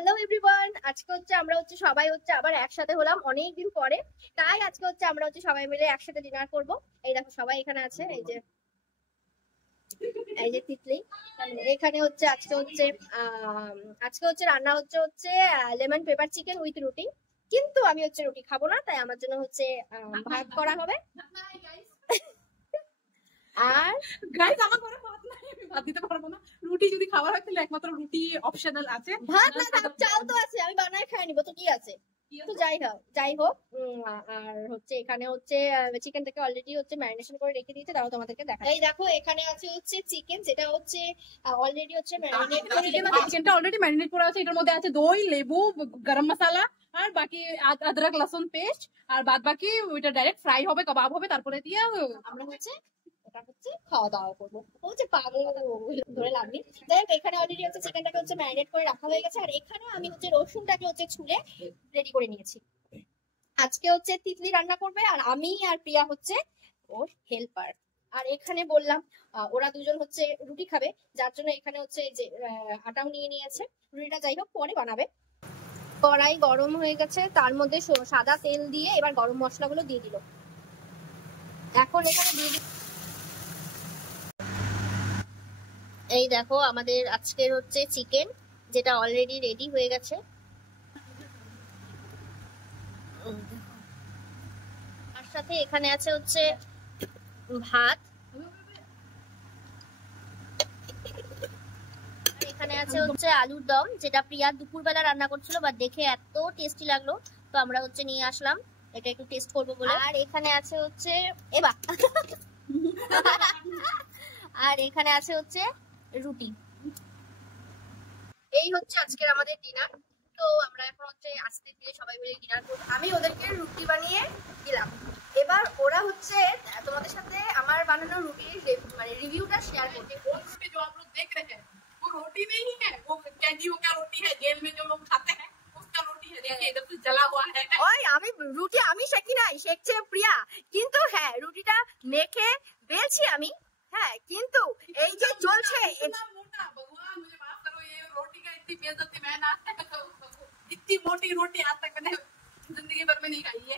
Hello everyone, আজকে আমরা সবাই আবার একসাথে হলাম অনেকদিন পরে। তাই আজকে আমরা সবাই মিলে একসাথে ডিনার করব। এই দেখো সবাই এখানে আছে, এই যে তিতলি। এখানে আজকে রান্না হচ্ছে লেমন পেপার চিকেন উইথ রুটি। কিন্তু আমি রুটি খাবো না, তাই আমার জন্য ভাত করা হবে। আর গাইস আমার ঘরে ভাত নাই, আমি ভাত দিতে পারবো না। রুটি যদি খাবার হয় তাহলে একমাত্র রুটি অপশনাল আছে, ভাত না থাক, চাল তো আছে, আমি বানায় খাই নিব। তো কি আছে, তো যাই হোক আর এখানে চিকেনটাকে অলরেডি ম্যারিনেশন করে রেখে দিয়েছে। দাও তোমাদেরকে দেখাই। এই দেখো এখানে আছে চিকেন, যেটা অলরেডি ম্যারিনেট করে চিকেনটা অলরেডি ম্যারিনেট করা আছে। এটার মধ্যে আছে দই, লেবু, গরম মশলা আর বাকি আদরক লসুন পেস্ট। আর বাদ বাকি ওইটা ডাইরেক্ট ফ্রাই হবে, কাবাব হবে, তারপরে দিয়ে আমরা খাওয়া দাওয়া করবো। পাগল ধরে লাগবে। যাই হোক, এখানে অলরেডি চিকেনটাকে ম্যারিনেট করে রাখা হয়ে গেছে। আর এখানে আমি রসুনটাকে ছুলে রেডি করে নিয়েছি। আজকে তিতলি রান্না করবে, আর আমি আর প্রিয়া ওর হেল্পার। আর এখানে বললাম ওরা দুজন রুটি খাবে, যার জন্য এখানে যে আটাও নিয়ে নিয়েছে। রুটিটা যাই হোক পরে বানাবে। কড়াই গরম হয়ে গেছে, তার মধ্যে সাদা তেল দিয়ে এবার গরম মশলাগুলো দিয়ে দিল। এখন এখানে দিয়ে এই দেখো আমাদের আজকের চিকেন, যেটা অলরেডি রেডি হয়ে গেছে। তার সাথে এখানে আছে ভাত, এখানে আছে আলুর দম, যেটা প্রিয়া দুপুরবেলা রান্না করছিল, বা দেখে এত টেস্টি লাগলো, তো আমরা নিয়ে আসলাম এটা একটু টেস্ট করবো বলে। আর এখানে আছে এবার আর এখানে আছে রুটি। এই আজকের আমাদের ডিনার। তো আমরা এখন আস্তে ধীরে সবাই মিলে ডিনার করবো। আমি ওদেরকে রুটি বানিয়ে দিলাম, এবার ওরা তোমাদের সাথে আমার বানানো রুটির রিভিউটা শেয়ার করবে। जो आप लोग देख रहे हैं वो रोटी नहीं है, वो कैदियों का रोटी है, जेल में जो लोग खाते हैं उसका रोटी है। देखिए इधर से जला हुआ है। ওই রুটি আমি শেখি নাই, শেখছে প্রিয়া। কিন্তু হ্যাঁ, রুটিটা মেখে বেলছি আমি, হ্যাঁ, কিন্তু এই যে চলছে मोटा भगवान मुझे माफ करो, ये रोटी का इतनी बेइज्जती मैं ना इतनी मोटी रोटी आज तक मैंने जिंदगी भर में नहीं खाई है।